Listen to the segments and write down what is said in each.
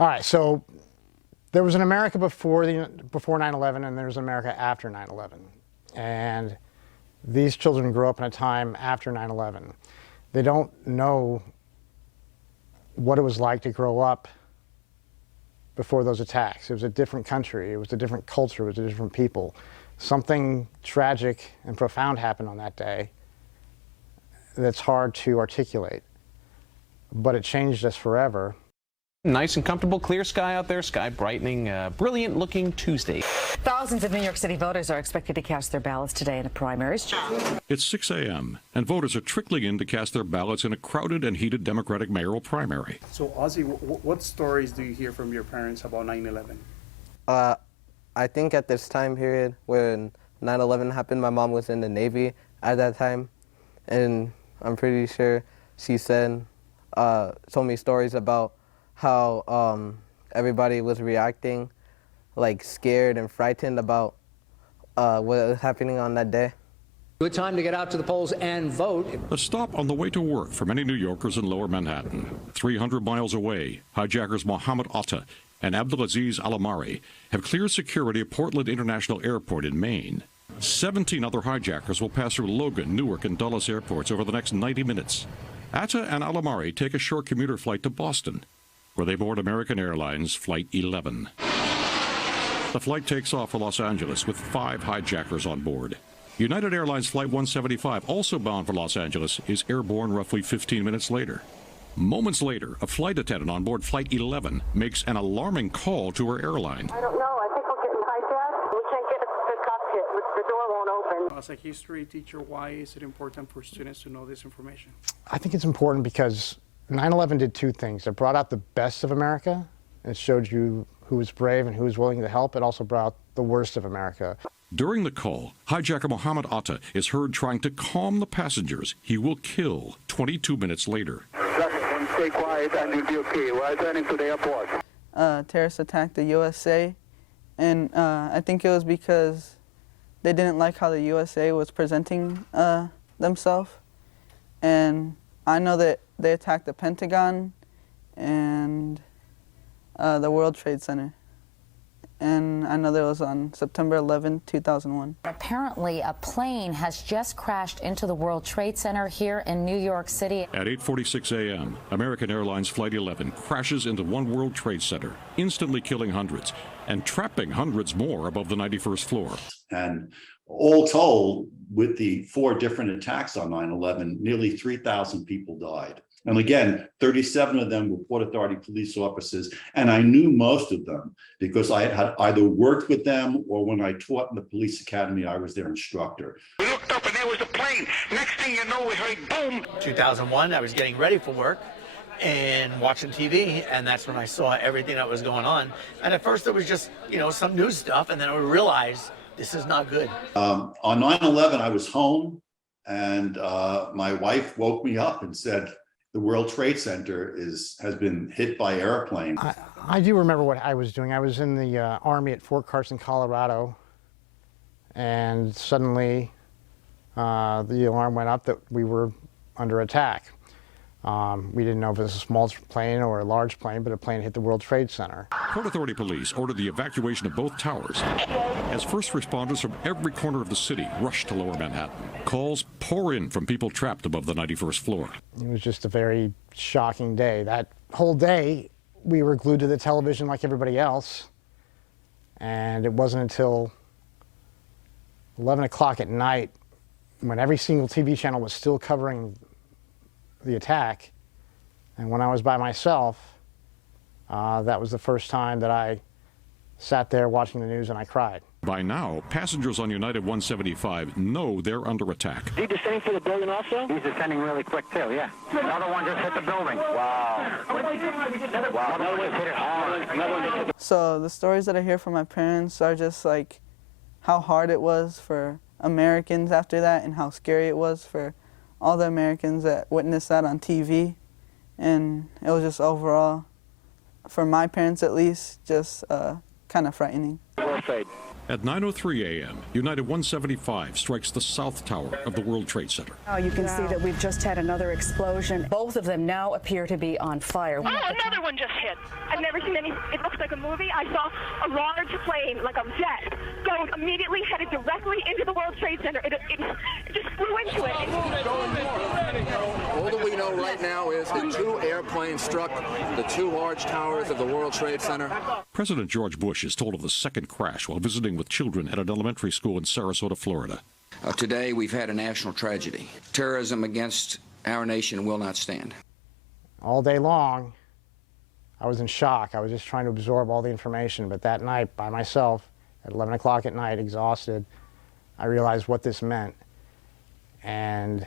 All right, so there was an America before 9/11, and there's an America after 9/11. And these children grew up in a time after 9/11. They don't know what it was like to grow up before those attacks. It was a different country, it was a different culture, it was a different people. Something tragic and profound happened on that day that's hard to articulate, but it changed us forever. Nice and comfortable, clear sky out there, sky brightening, brilliant looking Tuesday. Thousands of New York City voters are expected to cast their ballots today in the primaries. It's 6 a.m., and voters are trickling in to cast their ballots in a crowded and heated Democratic mayoral primary. So, Ozzy, what stories do you hear from your parents about 9/11? I think at this time period when 9/11 happened, my mom was in the Navy at that time, and I'm pretty sure she said, told me stories about how everybody was reacting, like scared and frightened about what was happening on that day. Good time to get out to the polls and vote. A stop on the way to work for many New Yorkers in Lower Manhattan. 300 miles away, hijackers Mohammed Atta and Abdulaziz Alamari have cleared security at Portland International Airport in Maine. 17 other hijackers will pass through Logan, Newark, and Dulles airports over the next 90 minutes. Atta and Alamari take a short commuter flight to Boston, where they board American Airlines Flight 11. The flight takes off for Los Angeles with 5 hijackers on board. United Airlines Flight 175, also bound for Los Angeles, is airborne roughly 15 minutes later. Moments later, a flight attendant on board Flight 11 makes an alarming call to her airline. I don't know. I think we're getting hijacked. We can't get the cockpit. The door won't open. As a history teacher, why is it important for students to know this information? I think it's important because 9/11 did 2 things. It brought out the best of America. It showed you who was brave and who was willing to help. It also brought out the worst of America. During the call, hijacker Mohammed Atta is heard trying to calm the passengers he will kill 22 minutes later. Stay quiet and you'll be okay. We're returning to the airport. Terrorists attacked the USA, and I think it was because they didn't like how the USA was presenting themselves. And I know that they attacked the Pentagon and the World Trade Center. And I know that was on September 11, 2001. Apparently, a plane has just crashed into the World Trade Center here in New York City. At 8:46 a.m., American Airlines Flight 11 crashes into One World Trade Center, instantly killing hundreds and trapping hundreds more above the 91st floor. And all told, with the 4 different attacks on 9/11, nearly 3,000 people died. And again, 37 of them were Port Authority police officers, and I knew most of them because I had either worked with them or when I taught in the police academy, I was their instructor. We looked up and there was a plane. Next thing you know, we heard boom. 2001, I was getting ready for work and watching TV, and that's when I saw everything that was going on. And at first it was just, some news stuff, and then I realized this is not good. On 9/11, I was home, and my wife woke me up and said, the World Trade Center has been hit by airplane. I do remember what I was doing. I was in the Army at Fort Carson, Colorado, and suddenly the alarm went up that we were under attack. We didn't know if it was a small plane or a large plane, but a plane hit the World Trade Center. Port Authority police ordered the evacuation of both towers as first responders from every corner of the city rushed to Lower Manhattan. Calls pour in from people trapped above the 91st floor. It was just a very shocking day. That whole day, we were glued to the television like everybody else, and it wasn't until 11 o'clock at night, when every single TV channel was still covering the attack, and when I was by myself, that was the first time that I sat there watching the news and I cried. By now, passengers on United 175 know they're under attack. Is he descending to the building also? He's descending really quick too, yeah. Another one just hit the building. Wow. Another one hit it hard. So the stories that I hear from my parents are just like how hard it was for Americans after that and how scary it was for all the Americans that witnessed that on TV. And it was just overall, for my parents at least, just kind of frightening. Well said. At 9:03 a.m., United 175 strikes the South Tower of the World Trade Center. You can see that we've just had another explosion. Both of them now appear to be on fire. Oh, another one just hit. I've never seen any. It looks like a movie. I saw a large plane, like a jet, go immediately headed directly into the World Trade Center. It just flew into it. All that we know right now is that 2 airplanes struck the 2 large towers of the World Trade Center. President George Bush is told of the second crash while visiting with children at an elementary school in Sarasota, Florida. Today, we've had a national tragedy. Terrorism against our nation will not stand. All day long, I was in shock. I was just trying to absorb all the information. But that night, by myself, at 11 o'clock at night, exhausted, I realized what this meant. And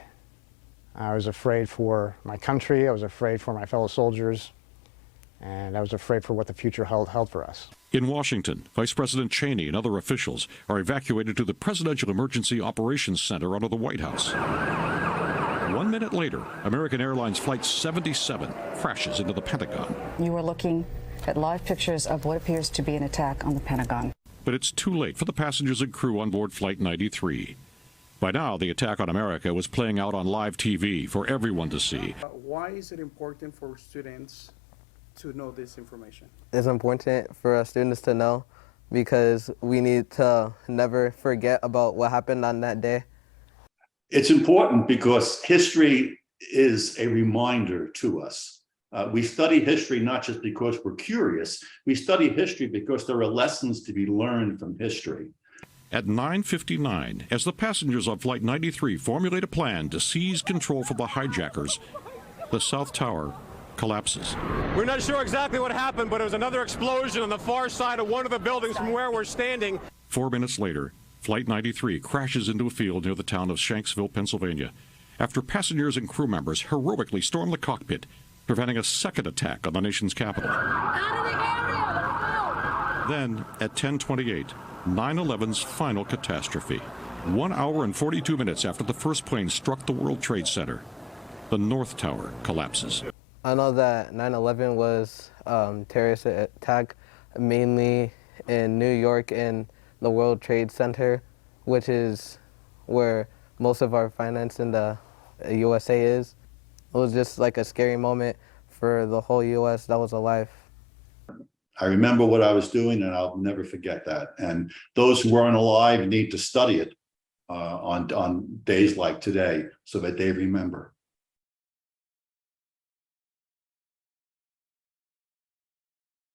I was afraid for my country. I was afraid for my fellow soldiers. And I was afraid for what the future held for us. In Washington, Vice President Cheney and other officials are evacuated to the Presidential Emergency Operations Center under the White House. 1 minute later, American Airlines Flight 77 crashes into the Pentagon. You are looking at live pictures of what appears to be an attack on the Pentagon. But it's too late for the passengers and crew on board Flight 93. By now, the attack on America was playing out on live TV for everyone to see. Why is it important for students to know this information? It's important for us students to know because we need to never forget about what happened on that day. It's important because history is a reminder to us. We study history not just because we're curious. We study history because there are lessons to be learned from history. At 9:59, as the passengers on Flight 93 formulate a plan to seize control from the hijackers, the South Tower collapses. We're not sure exactly what happened, but it was another explosion on the far side of one of the buildings from where we're standing. 4 minutes later, Flight 93 crashes into a field near the town of Shanksville, Pennsylvania, after passengers and crew members heroically storm the cockpit, preventing a second attack on the nation's capital. Then, at 10:28, 9/11's final catastrophe. 1 hour and 42 minutes after the first plane struck the World Trade Center, the North Tower collapses. I know that 9/11 was terrorist attack mainly in New York and the World Trade Center, which is where most of our finance in the USA is. It was just like a scary moment for the whole US that was alive. I remember what I was doing, and I'll never forget that. And those who aren't alive need to study it on days like today so that they remember.